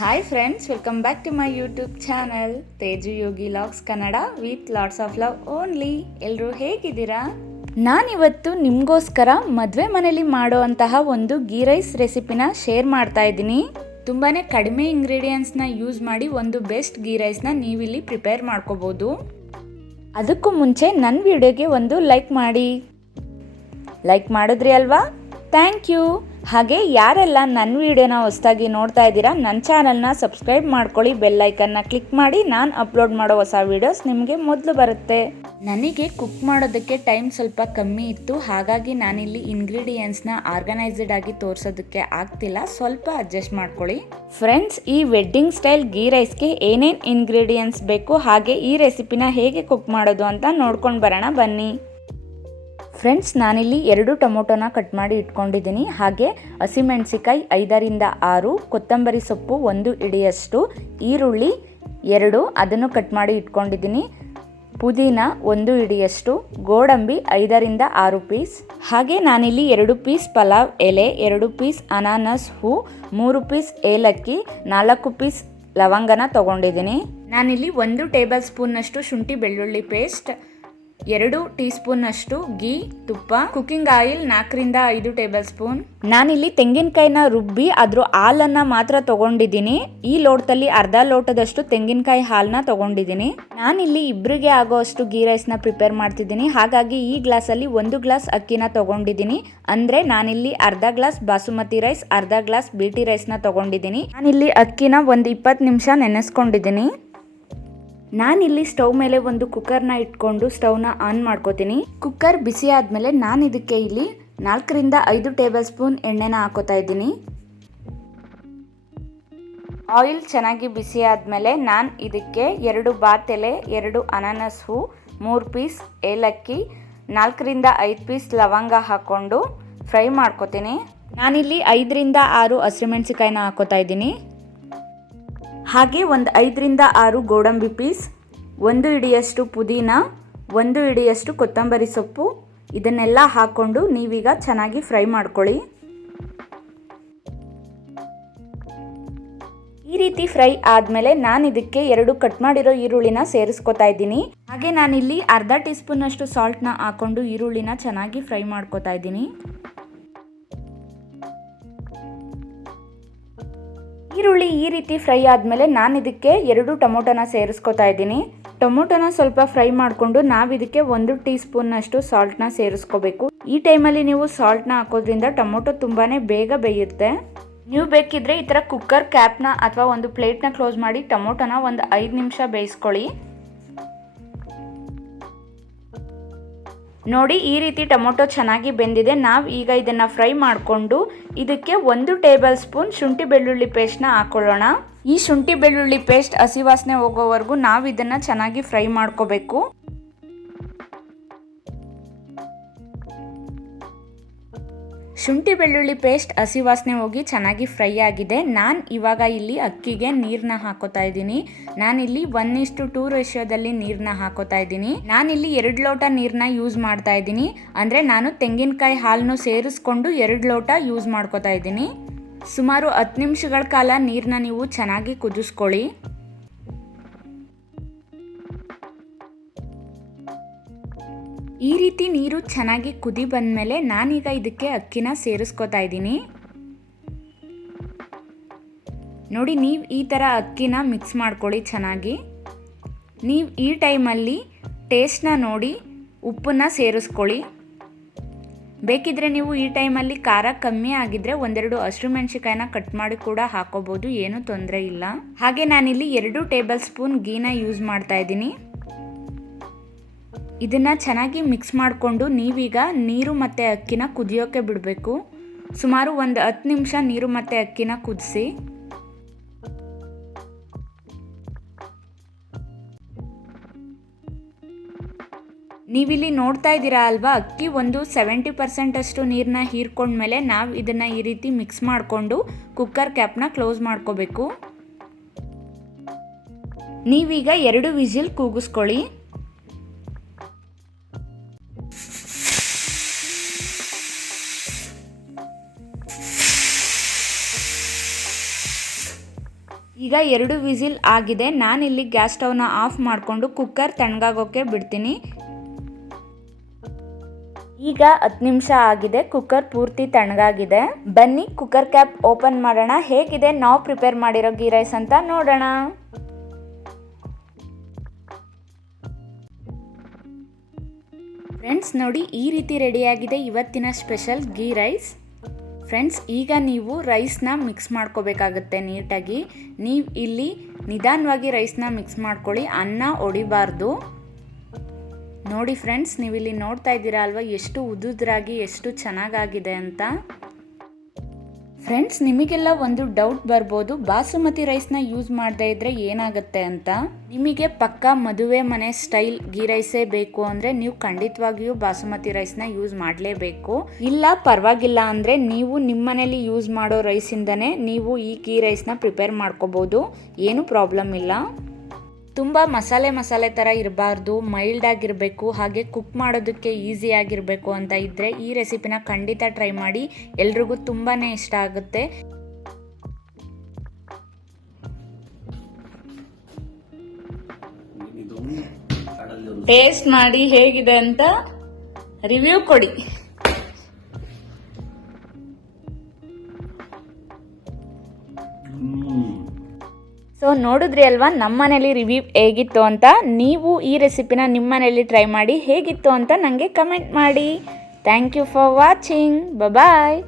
Hi friends, welcome back to my YouTube channel Teju Yogi logs Kannada with lots of love only. ಎಲ್ಲರೂ ಹೇಗಿದ್ದೀರಾ? ನಾನಿವತ್ತು ನಿಮಗೋಸ್ಕರ ಮದುವೆ ಮನೇಲಿ ಮಾಡುವಂತಹ ಒಂದು ಗೀ ರೈಸ್ ರೆಸಿಪಿನ ಶೇರ್ ಮಾಡ್ತಾ ಇದ್ದೀನಿ. ತುಂಬಾ ಕಡಿಮೆ ಇಂಗ್ರೀಡಿಯೆಂಟ್ಸ್ನ ಯೂಸ್ ಮಾಡಿ ಒಂದು ಬೆಸ್ಟ್ ಗೀ ರೈಸ್ನ ನೀವಿಲ್ಲಿ ಪ್ರಿಪೇರ್ ಮಾಡ್ಕೋಬೋದು. ಅದಕ್ಕೂ ಮುಂಚೆ ನನ್ನ ವಿಡಿಯೋಗೆ ಒಂದು ಲೈಕ್ ಮಾಡಿ. ಲೈಕ್ ಮಾಡಿದ್ರಿ ಅಲ್ವಾ? Thank you. ಹಾಗೆ ಯಾರೆಲ್ಲ ನನ್ನ ವಿಡಿಯೋನ ಹೊಸದಾಗಿ ನೋಡ್ತಾ ಇದ್ದೀರಾ, ನನ್ನ ಚಾನಲ್ನ ಸಬ್ಸ್ಕ್ರೈಬ್ ಮಾಡ್ಕೊಳ್ಳಿ, ಬೆಲ್ ಐಕನ್ನ ಕ್ಲಿಕ್ ಮಾಡಿ. ನಾನು ಅಪ್ಲೋಡ್ ಮಾಡೋ ಹೊಸ ವೀಡಿಯೋಸ್ ನಿಮಗೆ ಮೊದಲು ಬರುತ್ತೆ. ನನಗೆ ಕುಕ್ ಮಾಡೋದಕ್ಕೆ ಟೈಮ್ ಸ್ವಲ್ಪ ಕಮ್ಮಿ ಇತ್ತು, ಹಾಗಾಗಿ ನಾನಿಲ್ಲಿ ಇಂಗ್ರೀಡಿಯೆಂಟ್ಸ್ನ ಆರ್ಗನೈಸ್ಡ್ ಆಗಿ ತೋರಿಸೋದಕ್ಕೆ ಆಗ್ತಿಲ್ಲ, ಸ್ವಲ್ಪ ಅಡ್ಜಸ್ಟ್ ಮಾಡ್ಕೊಳ್ಳಿ. ಫ್ರೆಂಡ್ಸ್, ಈ ವೆಡ್ಡಿಂಗ್ ಸ್ಟೈಲ್ ಗೀ ರೈಸ್ಗೆ ಏನೇನು ಇಂಗ್ರೀಡಿಯೆಂಟ್ಸ್ ಬೇಕು, ಹಾಗೆ ಈ ರೆಸಿಪಿನ ಹೇಗೆ ಕುಕ್ ಮಾಡೋದು ಅಂತ ನೋಡ್ಕೊಂಡು ಬರೋಣ ಬನ್ನಿ. ಫ್ರೆಂಡ್ಸ್, ನಾನಿಲ್ಲಿ 2 ಟೊಮೊಟೊನ ಕಟ್ ಮಾಡಿ ಇಟ್ಕೊಂಡಿದ್ದೀನಿ. ಹಾಗೆ ಹಸಿಮೆಣಸಿಕಾಯಿ 5ರಿಂದ 6, ಕೊತ್ತಂಬರಿ ಸೊಪ್ಪು 1 ಹಿಡಿಯಷ್ಟು, ಈರುಳ್ಳಿ 2 ಅದನ್ನು ಕಟ್ ಮಾಡಿ ಇಟ್ಕೊಂಡಿದ್ದೀನಿ, ಪುದೀನ 1 ಹಿಡಿಯಷ್ಟು, ಗೋಡಂಬಿ 5ರಿಂದ 6 ಪೀಸ್. ಹಾಗೆ ನಾನಿಲ್ಲಿ 2 ಪೀಸ್ ಪಲಾವ್ ಎಲೆ, 2 ಪೀಸ್ ಅನಾನಸ್ ಹೂ, 3 ಪೀಸ್ ಏಲಕ್ಕಿ, 4 ಪೀಸ್ ಲವಂಗನ ತೊಗೊಂಡಿದ್ದೀನಿ. ನಾನಿಲ್ಲಿ 1 ಟೇಬಲ್ ಸ್ಪೂನ್ನಷ್ಟು ಶುಂಠಿ ಬೆಳ್ಳುಳ್ಳಿ ಪೇಸ್ಟ್, 2 ಟೀ ಸ್ಪೂನ್ನಷ್ಟು ಗೀ ತುಪ್ಪ, ಕುಕಿಂಗ್ ಆಯಿಲ್ 4ರಿಂದ 5 ಟೇಬಲ್ ಸ್ಪೂನ್. ನಾನಿಲ್ಲಿ ತೆಂಗಿನಕಾಯಿನ ರುಬ್ಬಿ ಅದ್ರ ಹಾಲನ್ನು ಮಾತ್ರ ತಗೊಂಡಿದ್ದೀನಿ. ಈ ಲೋಟದಲ್ಲಿ ಅರ್ಧ ಲೋಟದಷ್ಟು ತೆಂಗಿನಕಾಯಿ ಹಾಲನ್ನ ತಗೊಂಡಿದ್ದೀನಿ. ನಾನಿಲ್ಲಿ ಇಬ್ಬರಿಗೆ ಆಗೋ ಅಷ್ಟು ಗೀ ರೈಸ್ನ ಪ್ರಿಪೇರ್ ಮಾಡ್ತಿದ್ದೀನಿ. ಹಾಗಾಗಿ ಈ ಗ್ಲಾಸಲ್ಲಿ 1 ಗ್ಲಾಸ್ ಅಕ್ಕಿನ ತಗೊಂಡಿದ್ದೀನಿ. ಅಂದರೆ ನಾನಿಲ್ಲಿ ಅರ್ಧ ಗ್ಲಾಸ್ ಬಾಸುಮತಿ ರೈಸ್, ಅರ್ಧ ಗ್ಲಾಸ್ ಬಿಟಿ ರೈಸ್ನ ತಗೊಂಡಿದ್ದೀನಿ. ನಾನಿಲ್ಲಿ ಅಕ್ಕಿನ ಒಂದು 20 ನಿಮಿಷ ನೆನೆಸ್ಕೊಂಡಿದ್ದೀನಿ. ನಾನಿಲ್ಲಿ ಸ್ಟವ್ ಮೇಲೆ ಒಂದು ಕುಕ್ಕರ್ನ ಇಟ್ಕೊಂಡು ಸ್ಟವ್ನ ಆನ್ ಮಾಡ್ಕೋತೀನಿ. ಕುಕ್ಕರ್ ಬಿಸಿ ಆದಮೇಲೆ ನಾನು ಇದಕ್ಕೆ ಇಲ್ಲಿ 4ರಿಂದ 5 ಟೇಬಲ್ ಸ್ಪೂನ್ ಎಣ್ಣೆನ ಹಾಕೋತಾ ಇದ್ದೀನಿ. ಆಯಿಲ್ ಚೆನ್ನಾಗಿ ಬಿಸಿ ಆದಮೇಲೆ ನಾನು ಇದಕ್ಕೆ 2 ಬಾತ್ ಎಲೆ, 2 ಅನಾನಸ್ ಹೂ, 3 ಪೀಸ್ ಏಲಕ್ಕಿ, 4ರಿಂದ 5 ಪೀಸ್ ಲವಂಗ ಹಾಕ್ಕೊಂಡು ಫ್ರೈ ಮಾಡ್ಕೋತೀನಿ. ನಾನಿಲ್ಲಿ 5ರಿಂದ 6 ಹಸಿಮೆಣಸಿಕಾಯಿನ ಹಾಕೋತಾ ಇದ್ದೀನಿ. ಹಾಗೆ ಒಂದು 5ರಿಂದ 6 ಗೋಡಂಬಿ ಪೀಸ್, 1 ಹಿಡಿಯಷ್ಟು ಪುದೀನ, 1 ಹಿಡಿಯಷ್ಟು ಕೊತ್ತಂಬರಿ ಸೊಪ್ಪು, ಇದನ್ನೆಲ್ಲ ಹಾಕ್ಕೊಂಡು ನೀವೀಗ ಚೆನ್ನಾಗಿ ಫ್ರೈ ಮಾಡ್ಕೊಳ್ಳಿ. ಈ ರೀತಿ ಫ್ರೈ ಆದಮೇಲೆ ನಾನು ಇದಕ್ಕೆ 2 ಕಟ್ ಮಾಡಿರೋ ಈರುಳ್ಳಿನ ಸೇರಿಸ್ಕೊತಾ ಇದ್ದೀನಿ. ಹಾಗೆ ನಾನಿಲ್ಲಿ ಅರ್ಧ ಟೀ ಸ್ಪೂನ್ನಷ್ಟು ಸಾಲ್ಟ್ನ ಹಾಕ್ಕೊಂಡು ಈರುಳ್ಳಿನ ಚೆನ್ನಾಗಿ ಫ್ರೈ ಮಾಡ್ಕೊತಾ ಇದ್ದೀನಿ. ಈರುಳ್ಳಿ ಈ ರೀತಿ ಫ್ರೈ ಆದಮೇಲೆ ನಾನು ಇದಕ್ಕೆ 2 ಟೊಮೊಟೊನ ಸೇರಿಸ್ಕೊತಾ ಇದ್ದೀನಿ. ಟೊಮೊಟೊನ ಸ್ವಲ್ಪ ಫ್ರೈ ಮಾಡಿಕೊಂಡು ನಾವು ಇದಕ್ಕೆ 1 ಟೀ ಸ್ಪೂನ್ನಷ್ಟು ಸಾಲ್ಟ್ನ ಸೇರಿಸ್ಕೋಬೇಕು. ಈ ಟೈಮಲ್ಲಿ ನೀವು ಸಾಲ್ಟ್ನ ಹಾಕೋದ್ರಿಂದ ಟೊಮೊಟೊ ತುಂಬಾ ಬೇಗ ಬೇಯುತ್ತೆ. ನೀವು ಬೇಕಿದ್ರೆ ಈ ಥರ ಕುಕ್ಕರ್ ಕ್ಯಾಪ್ನ ಅಥವಾ ಒಂದು ಪ್ಲೇಟ್ನ ಕ್ಲೋಸ್ ಮಾಡಿ ಟೊಮೊಟೊನ ಒಂದು 5 ನಿಮಿಷ ಬೇಯಿಸ್ಕೊಳ್ಳಿ. ನೋಡಿ, ಈ ರೀತಿ ಟೊಮೊಟೊ ಚೆನ್ನಾಗಿ ಬೆಂದಿದೆ. ನಾವು ಈಗ ಇದನ್ನು ಫ್ರೈ ಮಾಡಿಕೊಂಡು ಇದಕ್ಕೆ 1 ಟೇಬಲ್ ಸ್ಪೂನ್ ಶುಂಠಿ ಬೆಳ್ಳುಳ್ಳಿ ಪೇಸ್ಟ್ನ ಹಾಕೊಳ್ಳೋಣ. ಈ ಶುಂಠಿ ಬೆಳ್ಳುಳ್ಳಿ ಪೇಸ್ಟ್ ಹಸಿ ವಾಸನೆ ಹೋಗೋವರೆಗೂ ನಾವು ಇದನ್ನು ಚೆನ್ನಾಗಿ ಫ್ರೈ ಮಾಡ್ಕೋಬೇಕು. ಶುಂಠಿ ಬೆಳ್ಳುಳ್ಳಿ ಪೇಸ್ಟ್ ಹಸಿ ವಾಸನೆ ಹೋಗಿ ಚೆನ್ನಾಗಿ ಫ್ರೈ ಆಗಿದೆ. ನಾನು ಇವಾಗ ಇಲ್ಲಿ ಅಕ್ಕಿಗೆ ನೀರನ್ನ ಹಾಕೋತಾ ಇದ್ದೀನಿ. ನಾನಿಲ್ಲಿ 1:2 ರೇಷಿಯೋದಲ್ಲಿ ನೀರನ್ನ ಹಾಕೋತಾ ಇದ್ದೀನಿ. ನಾನಿಲ್ಲಿ 2 ಲೋಟ ನೀರನ್ನ ಯೂಸ್ ಮಾಡ್ತಾ ಇದ್ದೀನಿ. ಅಂದರೆ ನಾನು ತೆಂಗಿನಕಾಯಿ ಹಾಲನ್ನು ಸೇರಿಸ್ಕೊಂಡು 2 ಲೋಟ ಯೂಸ್ ಮಾಡ್ಕೋತಾ ಇದ್ದೀನಿ. ಸುಮಾರು 10 ನಿಮಿಷಗಳ ಕಾಲ ನೀರನ್ನ ನೀವು ಚೆನ್ನಾಗಿ ಕುದಿಸ್ಕೊಳ್ಳಿ. ಈ ರೀತಿ ನೀರು ಚೆನ್ನಾಗಿ ಕುದಿ ಬಂದಮೇಲೆ ನಾನೀಗ ಇದಕ್ಕೆ ಅಕ್ಕಿನ ಸೇರಿಸ್ಕೊತಾ ಇದ್ದೀನಿ. ನೋಡಿ, ನೀವು ಈ ಥರ ಅಕ್ಕಿನ ಮಿಕ್ಸ್ ಮಾಡ್ಕೊಳ್ಳಿ ಚೆನ್ನಾಗಿ. ನೀವು ಈ ಟೈಮಲ್ಲಿ ಟೇಸ್ಟ್ನ ನೋಡಿ ಉಪ್ಪನ್ನ ಸೇರಿಸ್ಕೊಳ್ಳಿ. ಬೇಕಿದ್ರೆ ನೀವು ಈ ಟೈಮಲ್ಲಿ ಖಾರ ಕಮ್ಮಿ ಆಗಿದ್ರೆ 1-2 ಹಸಿಮೆಣಸಿಕಾಯಿನ ಕಟ್ ಮಾಡಿ ಕೂಡ ಹಾಕೋಬೋದು, ಏನೂ ತೊಂದರೆ ಇಲ್ಲ. ಹಾಗೆ ನಾನಿಲ್ಲಿ 2 ಟೇಬಲ್ ಸ್ಪೂನ್ ಗೀನ ಯೂಸ್ ಮಾಡ್ತಾ ಇದ್ದೀನಿ. ಇದನ್ನು ಚೆನ್ನಾಗಿ ಮಿಕ್ಸ್ ಮಾಡಿಕೊಂಡು ನೀವೀಗ ನೀರು ಮತ್ತು ಅಕ್ಕಿನ ಕುದಿಯೋಕ್ಕೆ ಬಿಡಬೇಕು. ಸುಮಾರು ಒಂದು 10 ನಿಮಿಷ ನೀರು ಮತ್ತು ಅಕ್ಕಿನ ಕುದಿಸಿ. ನೀವಿಲ್ಲಿ ನೋಡ್ತಾ ಇದ್ದೀರಾ ಅಲ್ವಾ, ಅಕ್ಕಿ ಒಂದು 70% ಅಷ್ಟು ನೀರನ್ನ ಹೀರ್ಕೊಂಡ್ಮೇಲೆ ನಾವು ಇದನ್ನು ಈ ರೀತಿ ಮಿಕ್ಸ್ ಮಾಡಿಕೊಂಡು ಕುಕ್ಕರ್ ಕ್ಯಾಪ್ನ ಕ್ಲೋಸ್ ಮಾಡ್ಕೋಬೇಕು. ನೀವೀಗ 2 ವಿಸಿಲ್ ಕೂಗಿಸ್ಕೊಳ್ಳಿ. ಈಗ 2 ವಿಸಿಲ್ ಆಗಿದೆ. ನಾನಿಲ್ಲಿ ಗ್ಯಾಸ್ ಸ್ಟವ್ನ ಆಫ್ ಮಾಡಿಕೊಂಡು ಕುಕ್ಕರ್ ತಣ್ಣಗಾಗೋಕ್ಕೆ ಬಿಡ್ತೀನಿ. ಈಗ 10 ನಿಮಿಷ ಆಗಿದೆ, ಕುಕ್ಕರ್ ಪೂರ್ತಿ ತಣ್ಣಗಾಗಿದೆ. ಬನ್ನಿ ಕುಕ್ಕರ್ ಕ್ಯಾಪ್ ಓಪನ್ ಮಾಡೋಣ. ಹೇಗಿದೆ ನಾವು ಪ್ರಿಪೇರ್ ಮಾಡಿರೋ ಗೀ ರೈಸ್ ಅಂತ ನೋಡೋಣ. ಫ್ರೆಂಡ್ಸ್ ನೋಡಿ, ಈ ರೀತಿ ರೆಡಿಯಾಗಿದೆ ಇವತ್ತಿನ ಸ್ಪೆಷಲ್ ಗೀ ರೈಸ್. ಫ್ರೆಂಡ್ಸ್ ಈಗ ನೀವು ರೈಸ್ನ ಮಿಕ್ಸ್ ಮಾಡ್ಕೋಬೇಕಾಗುತ್ತೆ ನೀಟಾಗಿ. ನೀವು ಇಲ್ಲಿ ನಿಧಾನವಾಗಿ ರೈಸ್ನ ಮಿಕ್ಸ್ ಮಾಡ್ಕೊಳ್ಳಿ, ಅನ್ನ ಒಡಿಬಾರ್ದು. ನೋಡಿ ಫ್ರೆಂಡ್ಸ್, ನೀವಿಲ್ಲಿ ನೋಡ್ತಾ ಇದ್ದೀರಾ ಅಲ್ವಾ ಎಷ್ಟು ಉದುದ್ರಾಗಿ ಎಷ್ಟು ಚೆನ್ನಾಗಾಗಿದೆ ಅಂತ. ಫ್ರೆಂಡ್ಸ್ ನಿಮಗೆಲ್ಲ ಒಂದು ಡೌಟ್ ಬರ್ಬೋದು, ಬಾಸುಮತಿ ರೈಸ್ನ ಯೂಸ್ ಮಾಡದೇ ಇದ್ದರೆ ಏನಾಗುತ್ತೆ ಅಂತ. ನಿಮಗೆ ಪಕ್ಕಾ ಮದುವೆ ಮನೆ ಸ್ಟೈಲ್ ಗೀ ರೈಸೇ ಬೇಕು ಅಂದರೆ ನೀವು ಖಂಡಿತವಾಗಿಯೂ ಬಾಸುಮತಿ ರೈಸ್ನ ಯೂಸ್ ಮಾಡಲೇಬೇಕು. ಇಲ್ಲ ಪರವಾಗಿಲ್ಲ ಅಂದರೆ ನೀವು ನಿಮ್ಮ ಮನೇಲಿ ಯೂಸ್ ಮಾಡೋ ರೈಸಿಂದನೇ ನೀವು ಈ ಗೀ ರೈಸ್ನ ಪ್ರಿಪೇರ್ ಮಾಡ್ಕೋಬೋದು, ಏನು ಪ್ರಾಬ್ಲಮ್ ಇಲ್ಲ. ತುಂಬ ಮಸಾಲೆ ಥರ ಇರಬಾರ್ದು, ಮೈಲ್ಡ್ ಆಗಿರಬೇಕು, ಹಾಗೆ ಕುಕ್ ಮಾಡೋದಕ್ಕೆ ಈಸಿ ಆಗಿರಬೇಕು ಅಂತ ಇದ್ದರೆ ಈ ರೆಸಿಪಿನ ಖಂಡಿತ ಟ್ರೈ ಮಾಡಿ. ಎಲ್ರಿಗೂ ತುಂಬಾ ಇಷ್ಟ ಆಗುತ್ತೆ. ಟೇಸ್ಟ್ ಮಾಡಿ ಹೇಗಿದೆ ಅಂತ ರಿವ್ಯೂ ಕೊಡಿ. ಸೊ ನೋಡಿದ್ರಿ ಅಲ್ವಾ ನಮ್ಮ ಮನೇಲಿ ರಿವ್ಯೂ ಹೇಗಿತ್ತು ಅಂತ. ನೀವು ಈ ರೆಸಿಪಿನ ನಿಮ್ಮ ಮನೇಲಿ ಟ್ರೈ ಮಾಡಿ ಹೇಗಿತ್ತು ಅಂತ ನನಗೆ ಕಮೆಂಟ್ ಮಾಡಿ. Thank you for watching. Bye.